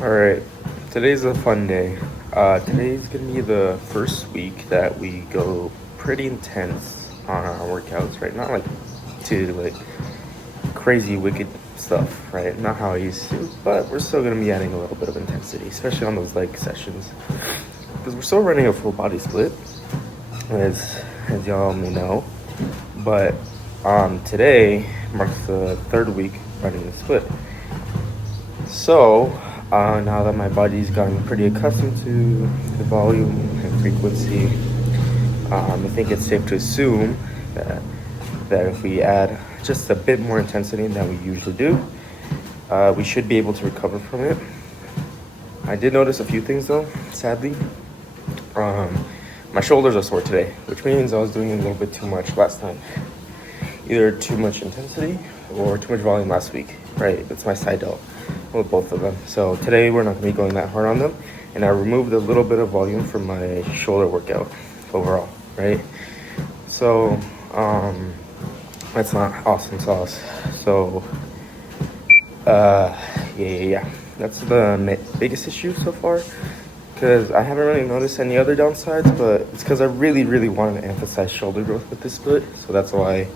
Alright, today's a fun day. Today's gonna be the first week that we go pretty intense on our workouts, right? Not like to like crazy wicked stuff, right? Not how I used to, but we're still gonna be adding a little bit of intensity, especially on those leg sessions. Because we're still running a full body split, as y'all may know. But today marks the third week running the split. So now that my body's gotten pretty accustomed to the volume and frequency, I think it's safe to assume that if we add just a bit more intensity than we usually do, we should be able to recover from it. I did notice a few things though, sadly. My shoulders are sore today, which means I was doing a little bit too much last time. Either too much intensity or too much volume last week, right? It's my side delt with both of them. So today we're not gonna be going that hard on them. And I removed a little bit of volume from my shoulder workout overall, right? So that's not awesome sauce. So yeah. That's the biggest issue so far. Because I haven't really noticed any other downsides, but it's because I really wanted to emphasize shoulder growth with this split. So that's why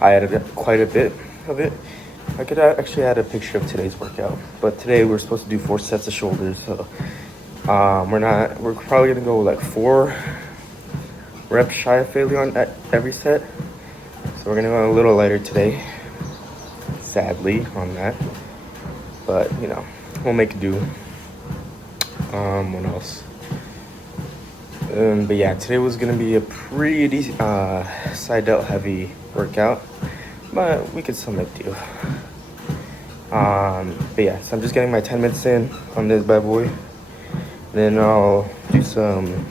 I added quite a bit of it. I could actually add a picture of today's workout, but today we're supposed to do 4 sets of shoulders. So we're probably gonna go like 4 reps shy of failure on every set. So we're gonna go a little lighter today, sadly, on that. But you know, we'll make do. What else? But yeah, today was gonna be a pretty side delt heavy workout, but we could still make do. But yeah, so I'm just getting my 10 minutes in on this bad boy. Then I'll do some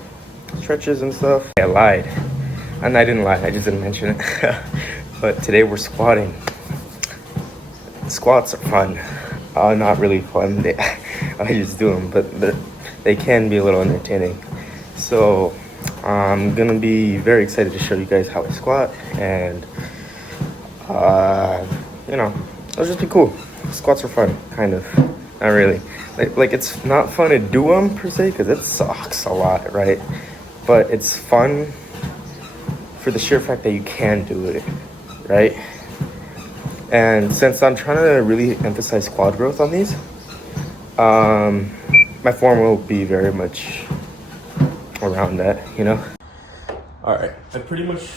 stretches and stuff. I lied. And I didn't lie, I just didn't mention it. But today we're squatting. Squats are fun. Not really fun. I just do them, but they can be a little entertaining. So I'm gonna be very excited to show you guys how I squat, and you know, it'll just be cool. Squats are fun, kind of. Not really. Like it's not fun to do them per se, because it sucks a lot, right? But it's fun for the sheer fact that you can do it, right? And since I'm trying to really emphasize quad growth on these, my form will be very much around that, you know? All right, I pretty much,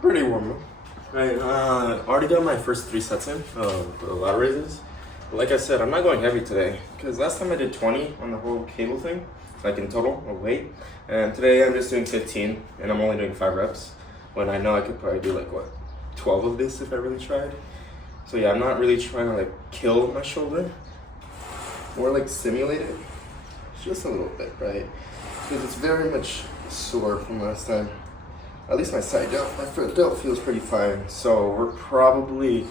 pretty warm up. Right, already got my first 3 sets in of the lat raises. But like I said, I'm not going heavy today, because last time I did 20 on the whole cable thing, like in total of weight. And today I'm just doing 15, and I'm only doing 5 reps. When I know I could probably do like, what, 12 of this if I really tried. So yeah, I'm not really trying to like kill my shoulder, or like simulate it, just a little bit, right? Because it's very much sore from last time. At least my side delt, my front delt feels pretty fine. So we're probably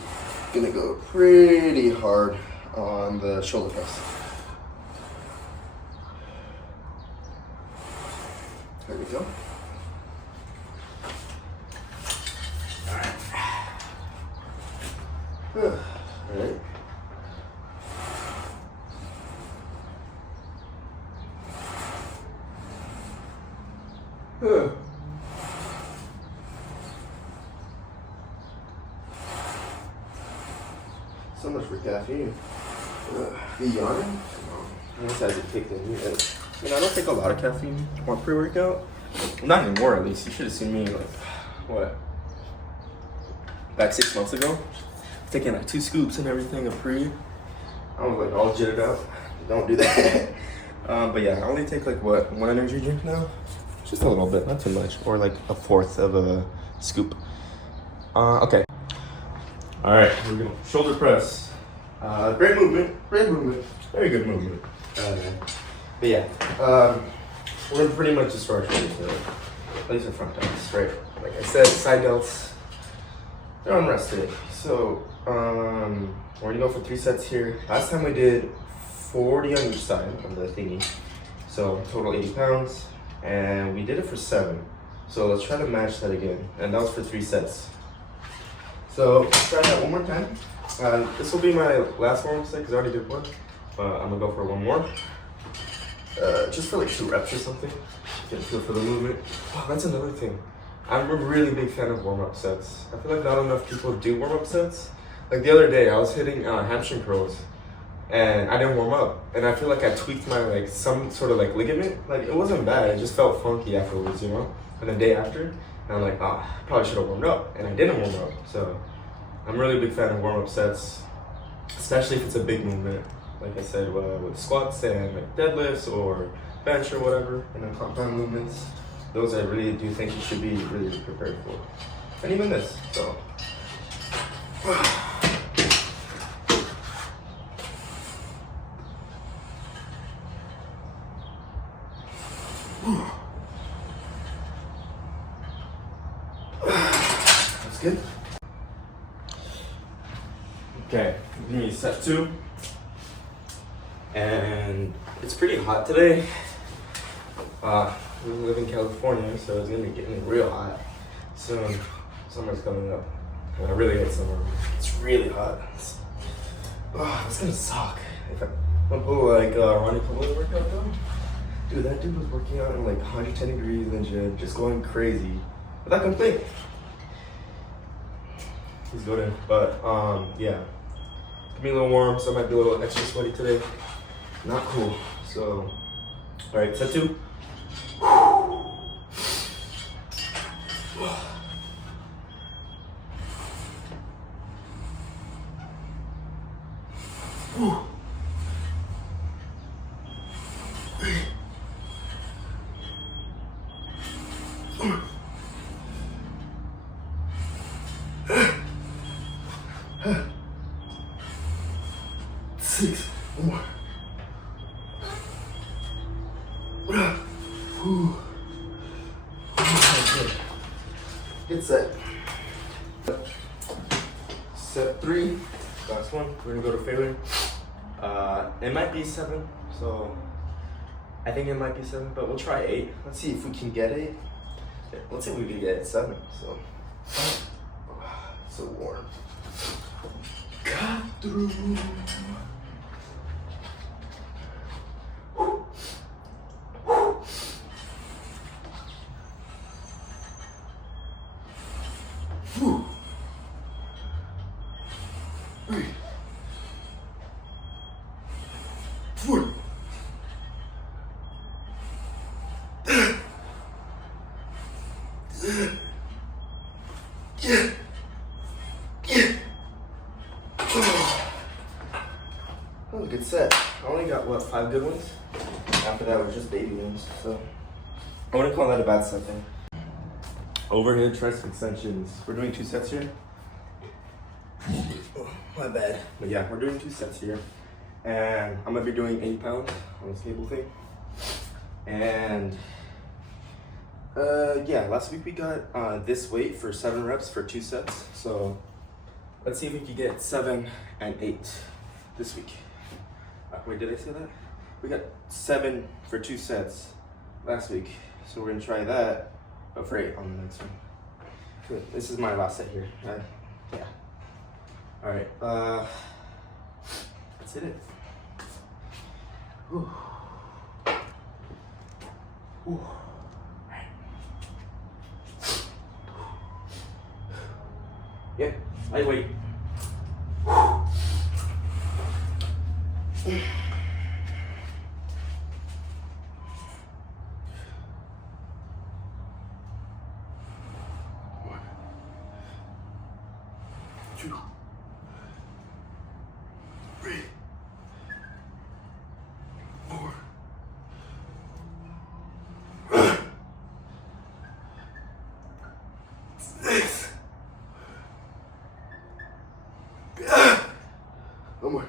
gonna go pretty hard on the shoulder press. There we go. Alright. So much for caffeine. Be yawning? I must have to kick in here. You know, I don't take a lot of caffeine or pre-workout. Not anymore, at least. You should have seen me like, what? Back 6 months ago? Taking like 2 scoops and everything of pre. I was like all jittered out. Don't do that. But yeah, I only take like what, 1 energy drink now? Just a little bit, not too much. Or like a 1/4 of a scoop. Okay. All right, here we go. Shoulder press. Great movement, very good movement. But yeah, we're pretty much just start shoulders, at least in front delts, right? Like I said, side delts, they're on rest today. So we're gonna go for 3 sets here. Last time we did 40 on each side of the thingy. So total 80 pounds, and we did it for 7. So let's try to match that again. And that was for 3 sets. So try that one more time. This will be my last warm-up set because I already did one. But I'm gonna go for one more. Just for like 2 reps or something. Get a feel for the movement. Oh, that's another thing. I'm a really big fan of warm-up sets. I feel like not enough people do warm-up sets. Like the other day, I was hitting hamstring curls, and I didn't warm up, and I feel like I tweaked my like some sort of like ligament. Like it wasn't bad, it just felt funky afterwards, you know. And the day after, and I'm like, I probably should have warmed up, and I didn't warm up. So I'm really a big fan of warm-up sets, especially if it's a big movement. Like I said, with squats and like deadlifts or bench or whatever, and then compound movements. Those I really do think you should be really prepared for. And even this, so. That's good. Okay, give me set 2. And it's pretty hot today. We live in California, so it's gonna be getting real hot soon. Summer's coming up. And I really hate summer. It's really hot. It's gonna suck. If I'm pull like Ronnie Coleman workout though. Dude, that dude was working out in like 110 degrees in the gym, just going crazy. Without complaint. He's good in. But yeah. It's be a little warm, so I might be a little extra sweaty today. Not cool. So alright, set 2. Six more. Good set. Set 3. Last one. We're gonna go to failure. It might be 7, so I think it might be 7, but we'll try 8. Let's see if we can get 8. Okay, let's see if we can get 7. So warm. Got through. Whew. 3, 4. That was a good set. I only got, what, 5 good ones? After that was just baby ones, so I wouldn't call that a bad set thing. Overhead tricep extensions. We're doing 2 sets here. Oh, my bad. But yeah, we're doing 2 sets here. And I'm gonna be doing 80 pounds on this cable thing. And yeah, last week we got this weight for 7 reps for 2 sets. So let's see if we can get 7 and 8 this week. Wait, did I say that? We got 7 for 2 sets last week. So we're gonna try that, but for 8 on the next one. Good. This is my last set here. Yeah. All right. Let's hit it. Whew. Whew. Yeah, lightweight. One, 2, 3, 4. One more.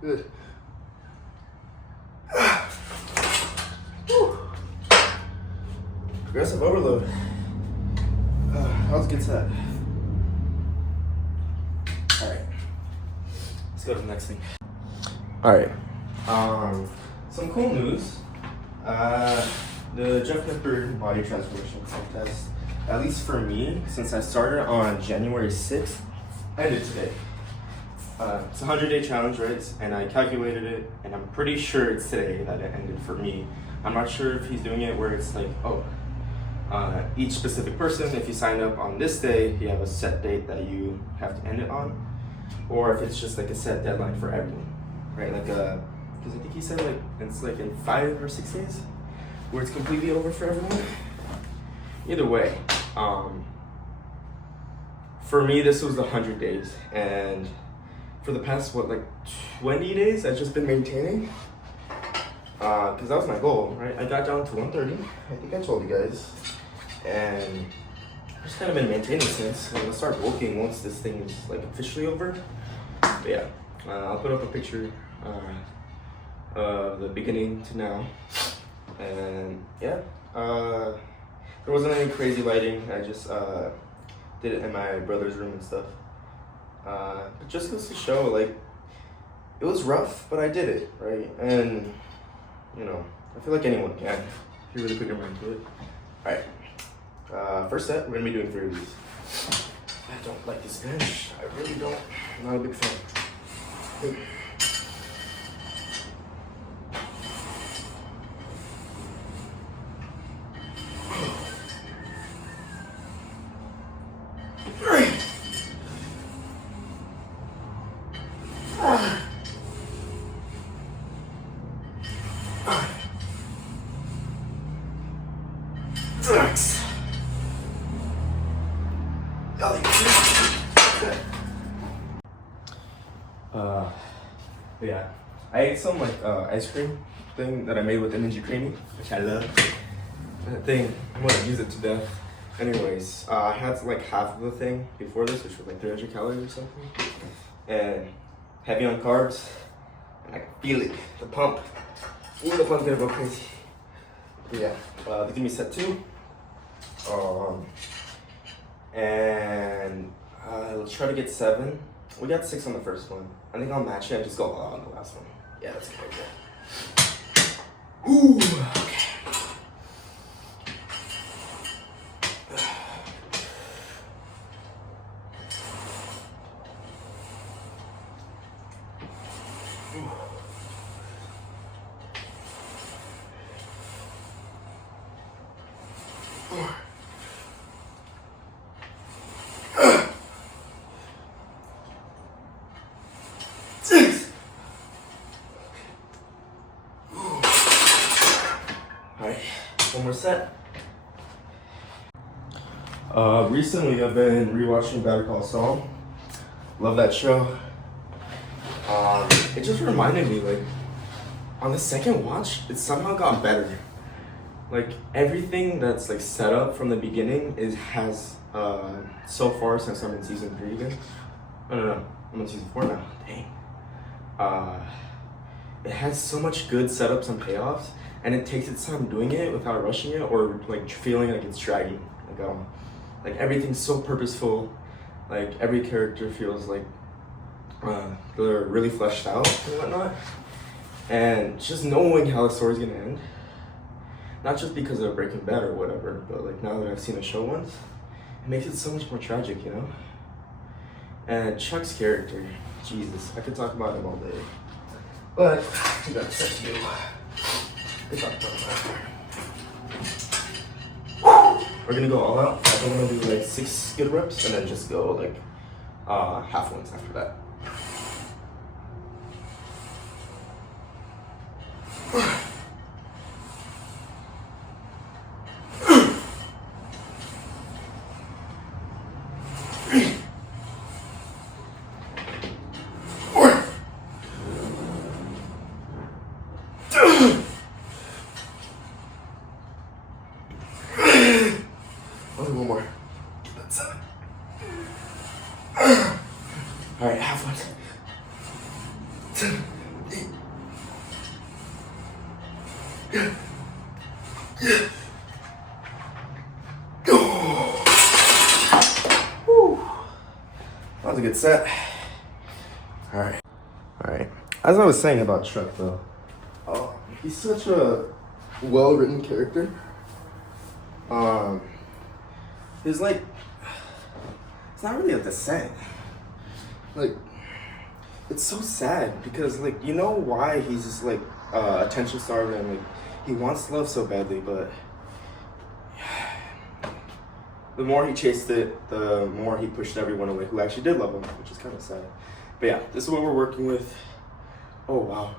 Good. Progressive overload. That was a good set. Alright. Let's go to the next thing. Alright. Some cool news. The Jeff Nippard body transformation test at least for me, since I started on January 6th, ended today. It's a 100-day challenge, right? And I calculated it, and I'm pretty sure it's today that it ended for me. I'm not sure if he's doing it where it's like, each specific person, if you sign up on this day, you have a set date that you have to end it on, or if it's just like a set deadline for everyone, right? Like, because I think he said like it's like in 5 or 6 days where it's completely over for everyone. Either way, for me, this was the 100 days, and for the past, 20 days, I've just been maintaining, because that was my goal, right? I got down to 130, I think I told you guys, and I've just kind of been maintaining since. I'm gonna start bulking once this thing is like officially over. But yeah, I'll put up a picture of the beginning to now, and yeah, there wasn't any crazy lighting. I just did it in my brother's room and stuff. But just goes to show, like, it was rough, but I did it, right? And, you know, I feel like anyone can, if you really put your mind to it. Alright, first set, we're gonna be doing 3 of these. I don't like this bench, I really don't. I'm not a big fan. Yeah, I ate some ice cream thing that I made with Energy Creamy, which I love. That thing, I'm gonna use it to death. Anyways, I had like half of the thing before this, which was like 300 calories or something, and heavy on carbs, and I can feel it, the pump. Ooh, the pump's gonna go crazy. But yeah, they give me set 2. And let's try to get 7. We got 6 on the first one. I think I'll match it and just go all out on the last one. Yeah, that's a good idea. Ooh, okay. Alright, one more set. Recently I've been rewatching Better Call Saul. Love that show. It just reminded me, like, on the second watch, it somehow got better. Like, everything that's like set up from the beginning has so far since I'm in season 3 again. No, I'm in season 4 now. Dang. It has so much good setups and payoffs, and it takes its time doing it without rushing it or like feeling like it's dragging. Like everything's so purposeful. Like every character feels like they're really fleshed out and whatnot. And just knowing how the story's gonna end, not just because of Breaking Bad or whatever, but like now that I've seen the show once, it makes it so much more tragic, you know? And Chuck's character, Jesus, I could talk about him all day. But we got set to do. We'll talk about that. We're gonna go all out. I'm gonna do like 6 good reps and then just go like half ones after that. One more. That's 7. Alright, half one. 7, 8. That was a good set. Alright. As I was saying about Chuck though, he's such a well-written character. His like, it's not really a descent. Like, it's so sad because like, you know why he's just like attention starved and like he wants love so badly, but the more he chased it, the more he pushed everyone away who actually did love him, which is kind of sad. But yeah, this is what we're working with. Oh wow.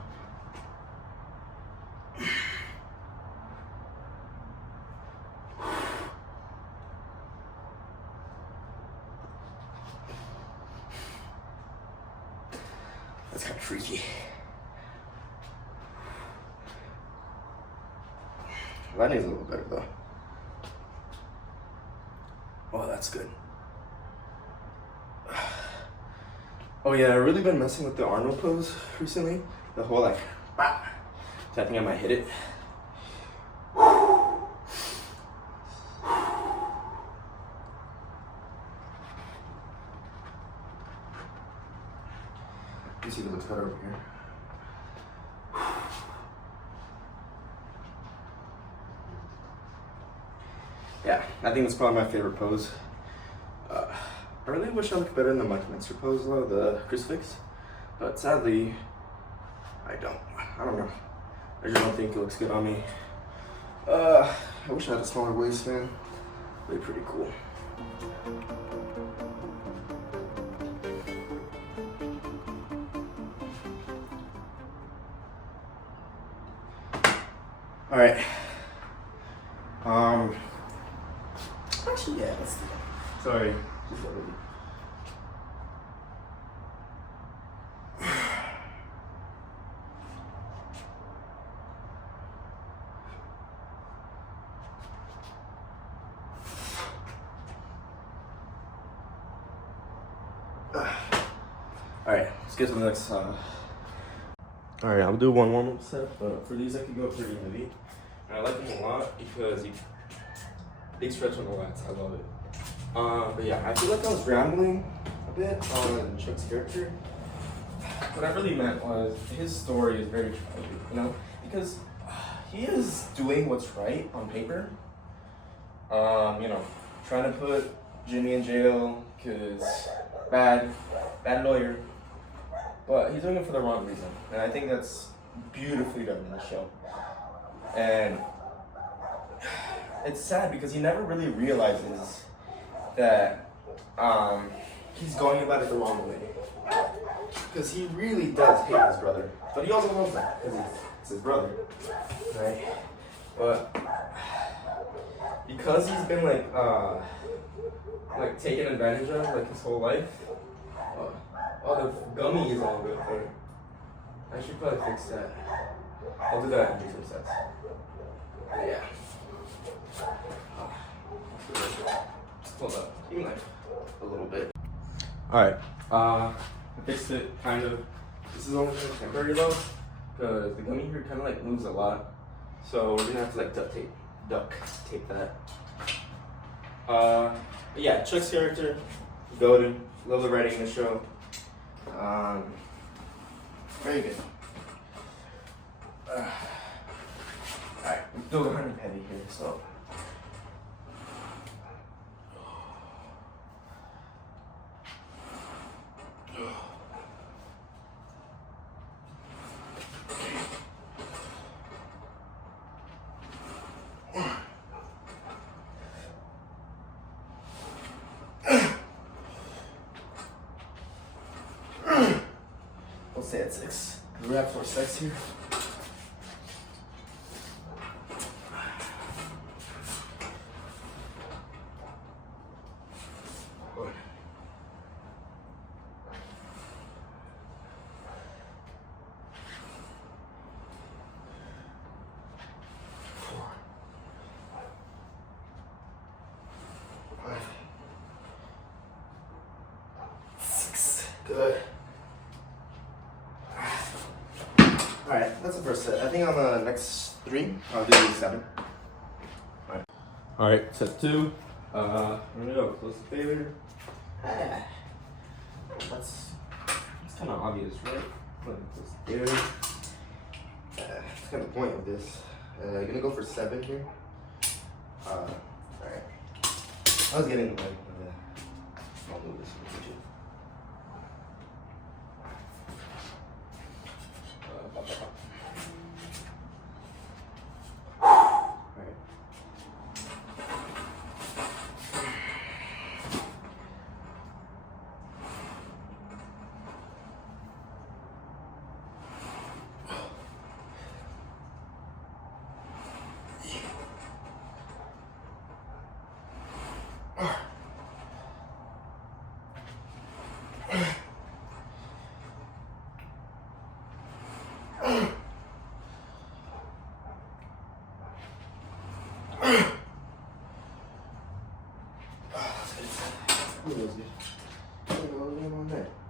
That's kind of freaky. Lightning's a little better though. Oh, that's good. Oh yeah, I've really been messing with the Arnold pose recently. The whole like, bah! So I think I might hit it. You see, it looks better over here. Yeah, I think that's probably my favorite pose. I really wish I looked better in the Mike Menster pose though, the crucifix. But sadly, I don't. I don't know. I just don't think it looks good on me. I wish I had a smaller waist, man. It'd be pretty cool. All right. Actually, yeah, let's do that. Sorry. Alright, let's get to the next Alright, I'll do one warm-up set, but for these I could go pretty heavy. And I like them a lot because you big stretch on the lats, I love it. But yeah, I feel like I was rambling a bit on Chuck's character. What I really meant was his story is very tragic, you know? Because he is doing what's right on paper. You know, trying to put Jimmy in jail because bad lawyer. But he's doing it for the wrong reason. And I think that's beautifully done in the show. And it's sad because he never really realizes that he's going about it the wrong way. Because he really does hate his brother. But he also loves him because it's his brother. Right? But because he's been like taken advantage of like his whole life. Oh, the gummy is all good there. I should probably fix that. I'll do that in future sets. Yeah. Hold up. Even like a little bit. Alright. I fixed it kind of. This is only temporary though, because the gummy here kind of like moves a lot. So we're gonna have to like duct tape that. But yeah, Chuck's character, golden. Love the writing in the show. Very good. Alright, I'm still 100 heavy here, so. We'll stay at 6. We're at 4-6 here. Good. Alright, that's the first set. I think on the next 3, I'll do 7. Alright, set 2. Here we go. Close the fader. That's kind of obvious, right? Close the fader. That's kind of the point of this. I'm gonna go for 7 here. Alright. I was getting like, I'll move this one too. Alright.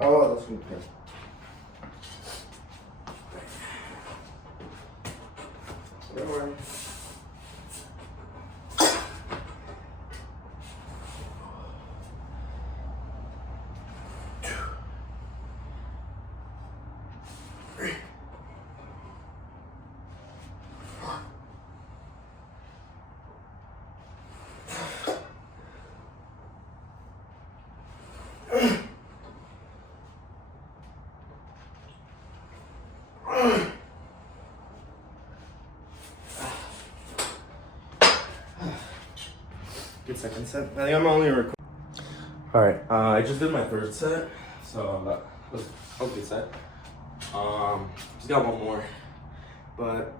Oh, that's good. Don't worry. Good second set. I think I'm only recording. Alright, I just did my third set, so that was a good set. Just got one more, but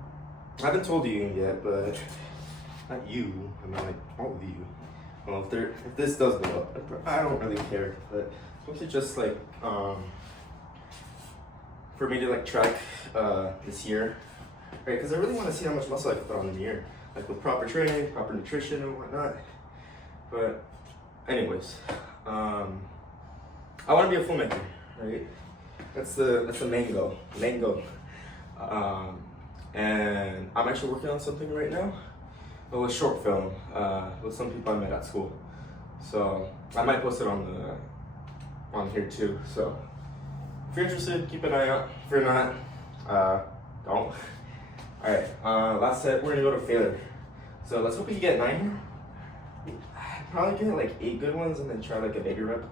I haven't told you yet, but not you, I mean like all of you. Well, if this does go up, I don't really care, but it's mostly just like, for me to like track this year, right? Because I really want to see how much muscle I can put on in a year, like with proper training, proper nutrition and whatnot. But anyways, I want to be a filmmaker, right? That's the main goal. And I'm actually working on something right now, a short film with some people I met at school. So I might post it on here too. So if you're interested, keep an eye out. If you're not, don't. All right, last set, we're gonna go to failure. So let's hope we can get 9 here. Probably get like 8 good ones and then try like a baby rep.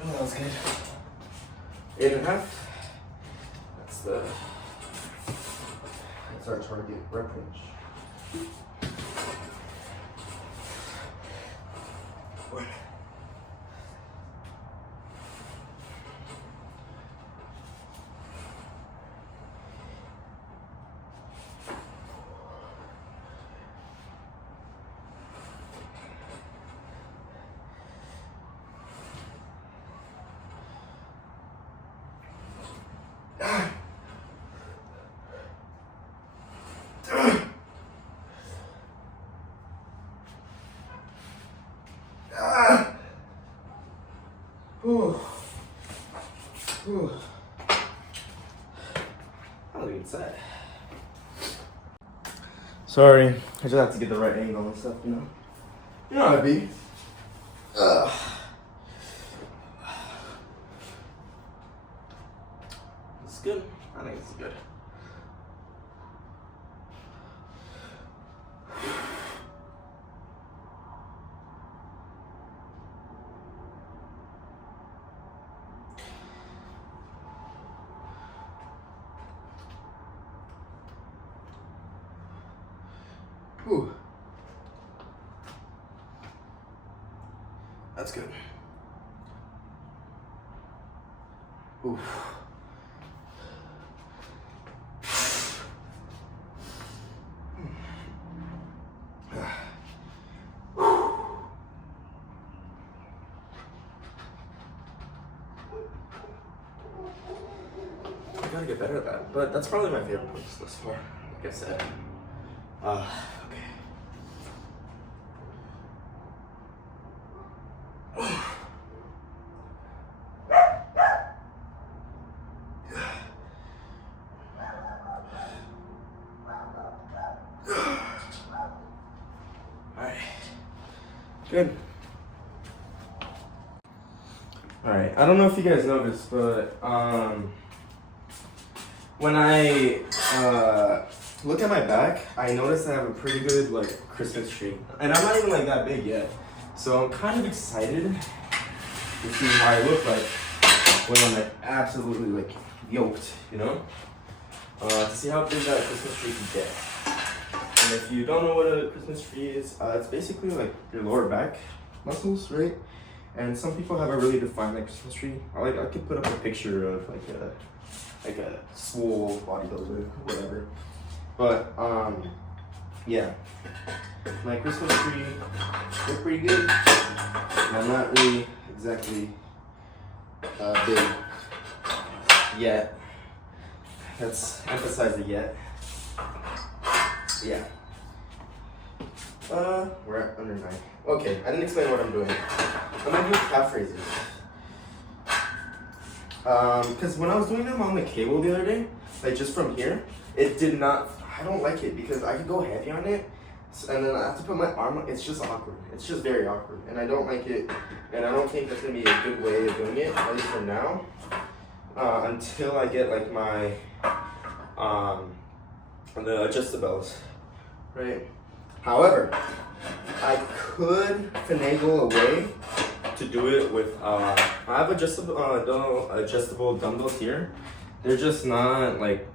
That was good. 8.5. That's our target rep range. That was a good set. Sorry, I just have to get the right angle and stuff, you know? You know how it be. It's good. I think it's good. Whew. That's good. Oof. gotta get better at that. But that's probably my favorite place thus far. Like I said. Okay. Alright. Good. Alright, I don't know if you guys noticed, but when I look at my back, I notice I have a pretty good like Christmas tree. And I'm not even like that big yet. So I'm kind of excited to see how I look like when I'm like absolutely like yoked, you know? To see how big that Christmas tree can get. And if you don't know what a Christmas tree is, it's basically like your lower back muscles, right? And some people have a really defined like Christmas tree. I could put up a picture of like a swole bodybuilder, whatever. But yeah, my Christmas tree look pretty good. I'm not really exactly big yet. Let's emphasize the yet. Yeah. We're at under 9. Okay, I didn't explain what I'm doing. I'm gonna do calf raises. Because when I was doing them on the cable the other day, like just from here, it did not, I don't like it because I could go heavy on it, and then I have to put my arm on, it's just awkward. It's just very awkward, and I don't like it, and I don't think that's gonna be a good way of doing it, at least for now, until I get like my, the adjustables, right? However, I could finagle a way to do it with, I have adjustable dumbbells here. They're just not like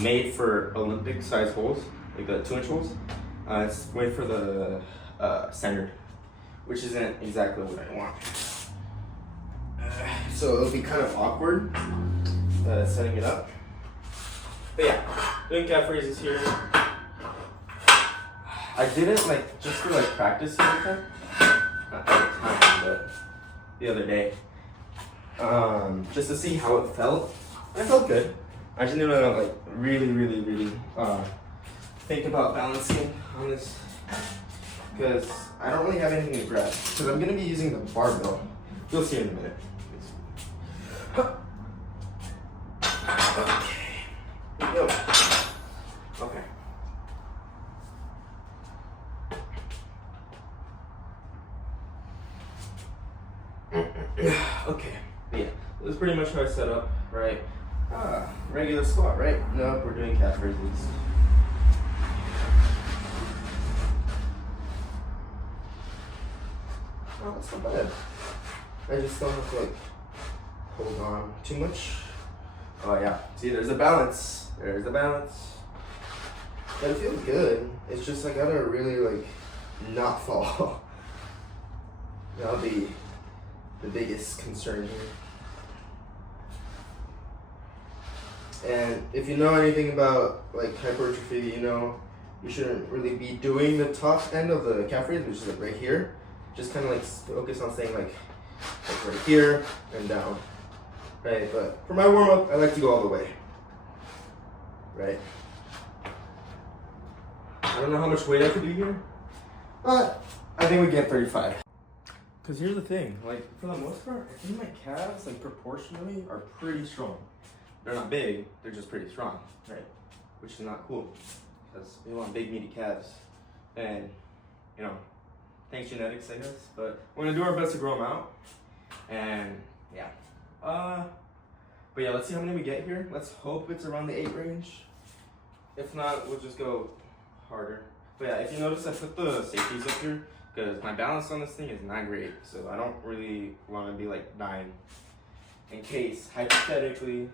made for Olympic size holes, like the 2-inch holes. It's made for the standard, which isn't exactly what I want. So it'll be kind of awkward setting it up. But yeah, doing calf raises here. I did it like just for like practice the other time. Not all the time, but the other day. Just to see how it felt. It felt good. I just need to like really think about balancing on this, because I don't really have anything to grab. Because I'm gonna be using the barbell. You'll see in a minute. Okay. Here we go. Okay. Okay, yeah, that's pretty much how I set up, right? Regular squat, right? No, we're doing calf raises. Oh, that's not bad. I just don't have to like hold on too much. Oh yeah, see, there's a balance. There's a balance. But it feels good. It's just I gotta really like not fall. That'll be the biggest concern here. And if you know anything about like hypertrophy, you know you shouldn't really be doing the top end of the calf raise, which is like right here. Just kind of like focus on staying like right here and down, right? But for my warm up, I like to go all the way, right? I don't know how much weight I could do here, but I think we get 35. Because here's the thing, like for the most part, I think my calves like proportionally are pretty strong. They're not big, they're just pretty strong, right? Which is not cool, because we want big meaty calves. And, you know, thanks genetics, I guess. But we're gonna do our best to grow them out. And yeah. But yeah, let's see how many we get here. Let's hope it's around the 8 range. If not, we'll just go harder. But yeah, if you notice, I put the safeties up here, because my balance on this thing is not great, so I don't really want to be like dying in case hypothetically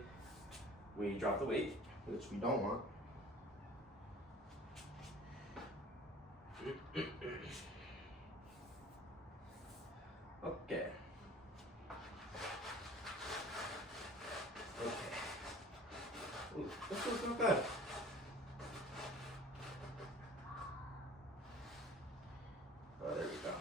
we drop the weight, which we don't want. Okay. Ooh, this feels not bad. Oh, there we go.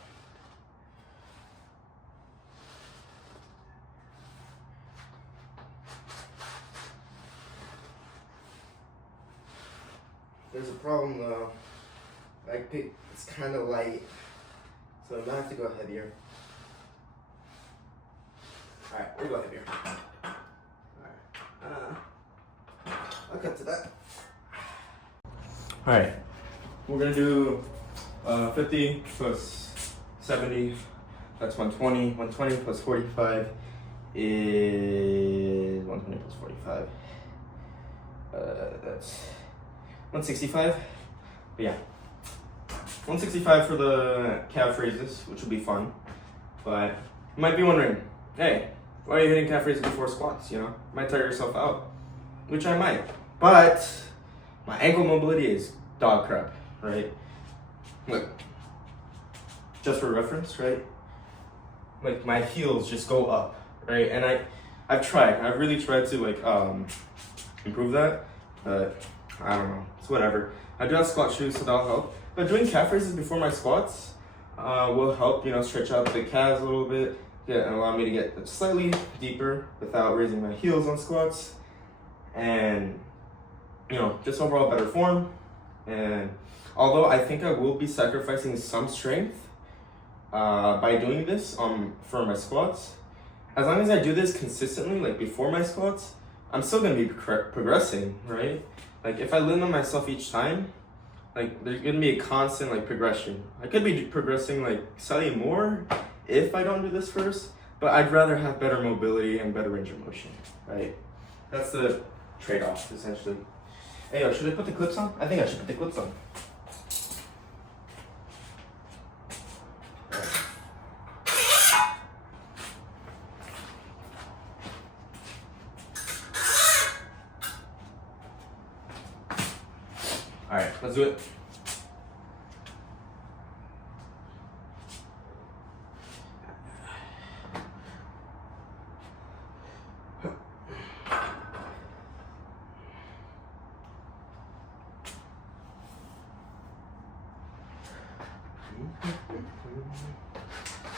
There's a problem though. It's kind of light, so I might have to go heavier. All right, we'll go heavier. All right, I'll cut to that. All right, we're gonna do 50 plus 70. That's 120. 120 plus 45 is 120 plus 45. That's 165. But yeah, 165 for the calf raises, which will be fun. But you might be wondering, hey, why are you hitting calf raises before squats? You know, you might tire yourself out, which I might. But my ankle mobility is dog crap, right? Look, just for reference, right? Like my heels just go up, right? And I've really tried to like improve that, but I don't know, it's whatever. I do have squat shoes, so that'll help. But doing calf raises before my squats will help, you know, stretch out the calves a little bit, and allow me to get slightly deeper without raising my heels on squats, and you know, just overall better form. And although I think I will be sacrificing some strength by doing this for my squats, as long as I do this consistently, like before my squats, I'm still gonna be progressing, right? Like if I limit myself each time, like there's gonna be a constant like progression. I could be progressing like slightly more if I don't do this first, but I'd rather have better mobility and better range of motion, right? That's the trade-off essentially. Hey, yo, should I put the clips on? I think I should put the clips on. All right, let's do it.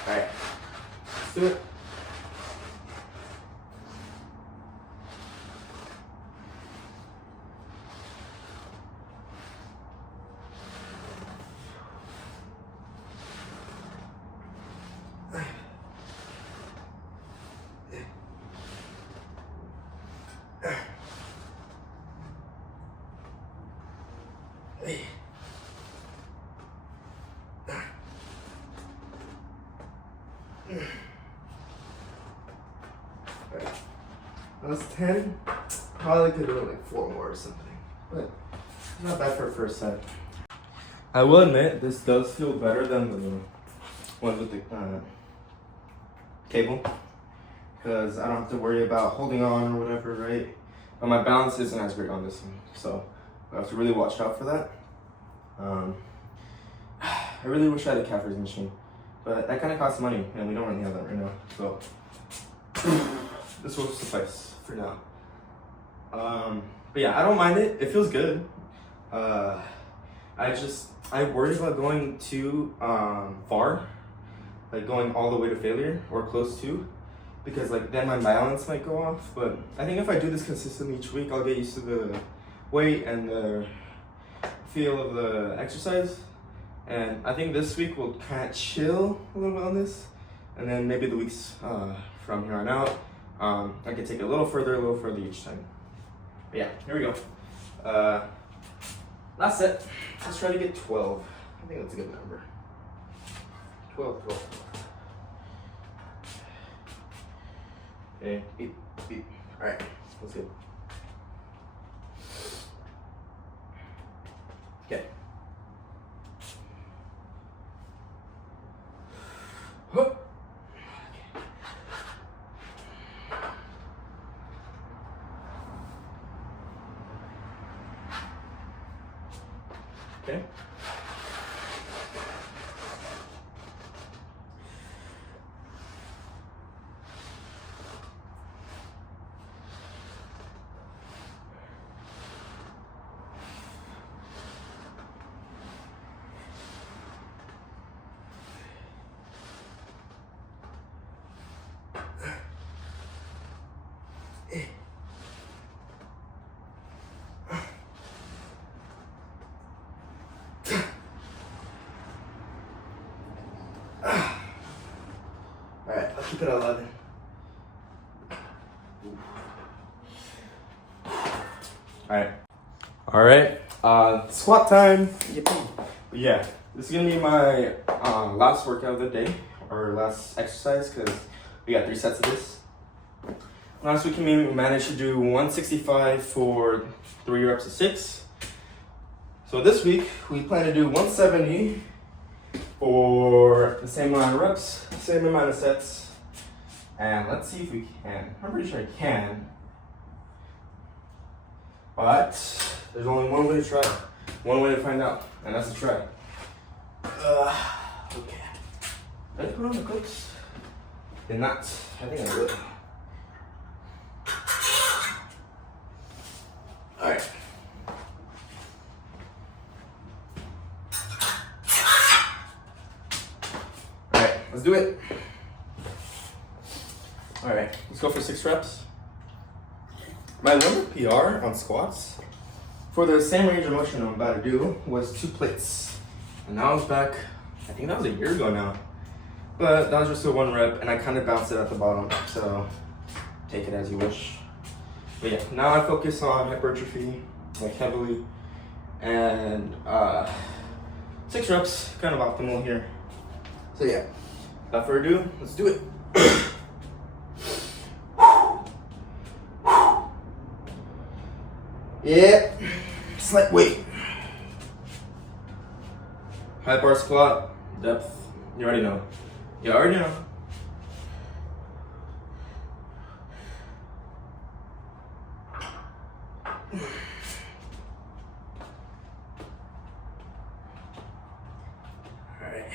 All right, let's do it. That was 10. Probably could do like 4 more or something, but not bad for a first set. I will admit this does feel better than the one with the cable, because I don't have to worry about holding on or whatever, right? But my balance isn't as great on this one, so I have to really watch out for that. I really wish I had a calf raising machine, but that kind of costs money, and we don't really have that right now, so this will suffice for now. But yeah, I don't mind it. It feels good. I worry about going too far, like going all the way to failure or close to, because like then my balance might go off. But I think if I do this consistently each week, I'll get used to the weight and the feel of the exercise. And I think this week we'll kind of chill a little bit on this, and then maybe the weeks from here on out, I can take it a little further each time. But yeah, here we go. Last set. Let's try to get 12. I think that's a good number. 12. Okay, beep. All right, let's go. Okay. Okay. keep it at 11. All right. Squat time. Yeah, this is gonna be my last workout of the day, or last exercise, because we got 3 sets of this. Last week we managed to do 165 for 3 reps of 6. So this week we plan to do 170 for the same amount of reps, same amount of sets, and let's see if we can. I'm pretty sure I can, but there's only one way to try, one way to find out, and that's to try. Okay. Did I put on the clips? Did not. I think I did. Alright. Alright, let's do it. Alright, let's go for 6 reps. My limit PR on squats for the same range of motion I'm about to do was 2 plates. And now I was back, I think that was a year ago now. But that was just a 1 rep, and I kind of bounced it at the bottom, so take it as you wish. But yeah, now I focus on hypertrophy, like heavily, and 6 reps, kind of optimal here. So yeah, without further ado, let's do it. Yeah, slight weight. High bar squat, depth, you already know. You already know. Alright.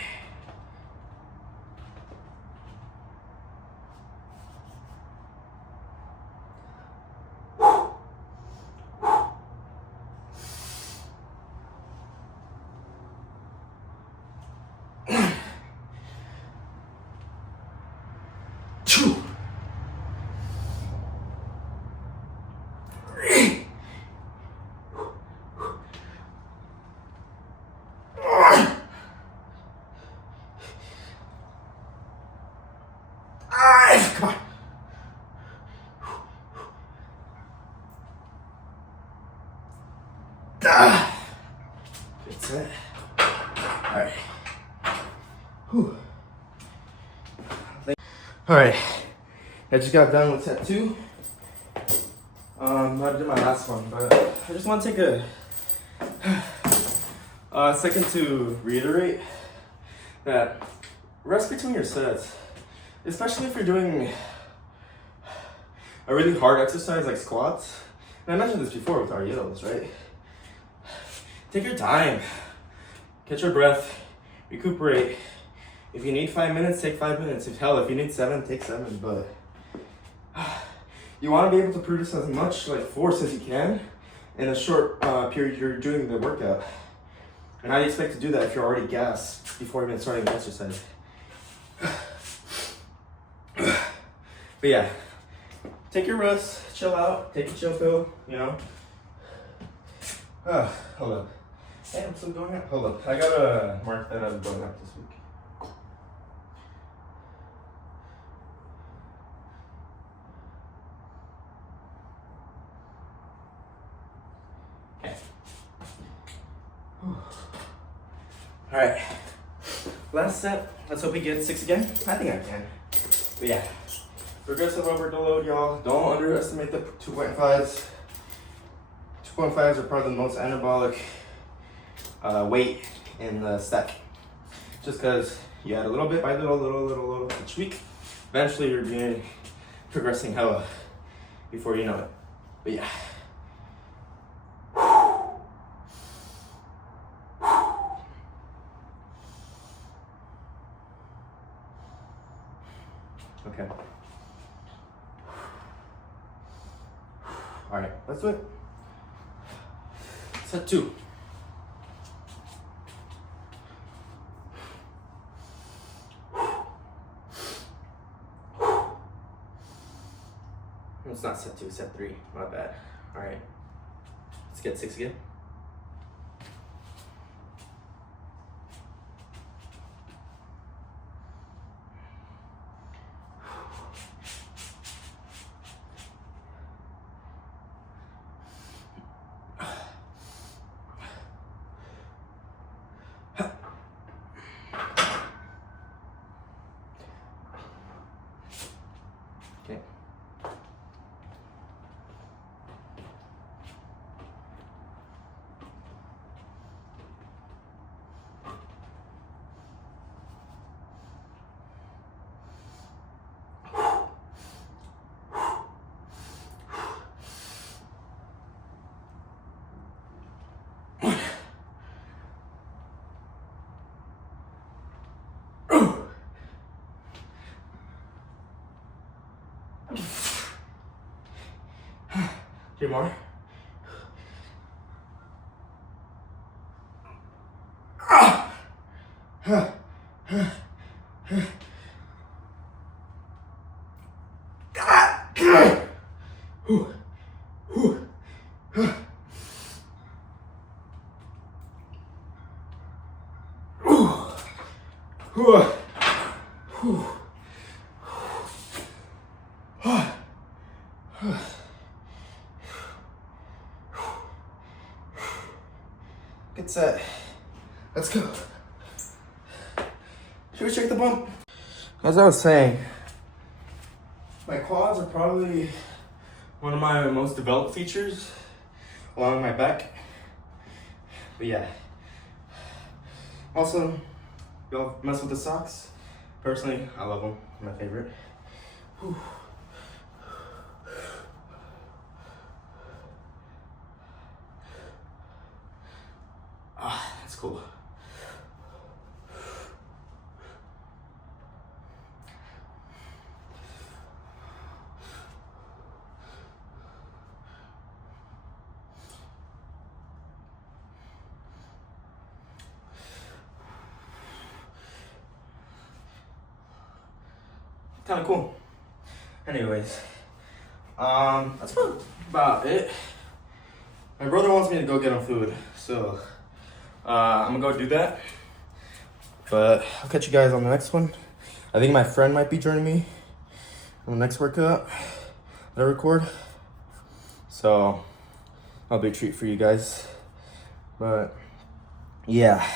Come on. Good set. Alright. Alright. I just got done with set 2. I did my last one, but I just want to take a second to reiterate that rest between your sets, especially if you're doing a really hard exercise like squats. And I mentioned this before with RDLs, right? Take your time, catch your breath, recuperate. If you need 5 minutes, take 5 minutes. If you need 7, take 7. But you want to be able to produce as much like force as you can in a short period you're doing the workout. And how do you expect to do that if you're already gassed before even starting the exercise? But yeah, take your rest, chill out, take a chill pill, you know. Hold up. Hey, I'm still going up. Hold up. I gotta mark that as going up this week. Okay. Alright. Last set. Let's hope we get 6 again. I think I can. But yeah. Progressive overload, y'all. Don't underestimate the 2.5s. 2.5s are probably the most anabolic weight in the stack. Just because you add a little bit by little each week. Eventually you're progressing hella before you know it. But yeah. Okay. All right, let's do it. Set 2. It's not set 2, set 3. My bad. All right. Let's get 6 again. 3 more. Good set. Let's go. Should we check the bump? As I was saying, my quads are probably one of my most developed features along my back. But yeah. Also, y'all mess with the socks? Personally, I love them. My favorite. Whew. Ah, that's cool. Kind of cool. Anyways, that's about it. My brother wants me to go get him food, so I'm gonna go do that. But I'll catch you guys on the next one. I think my friend might be joining me on the next workout that I record. So that'll be a treat for you guys. But yeah.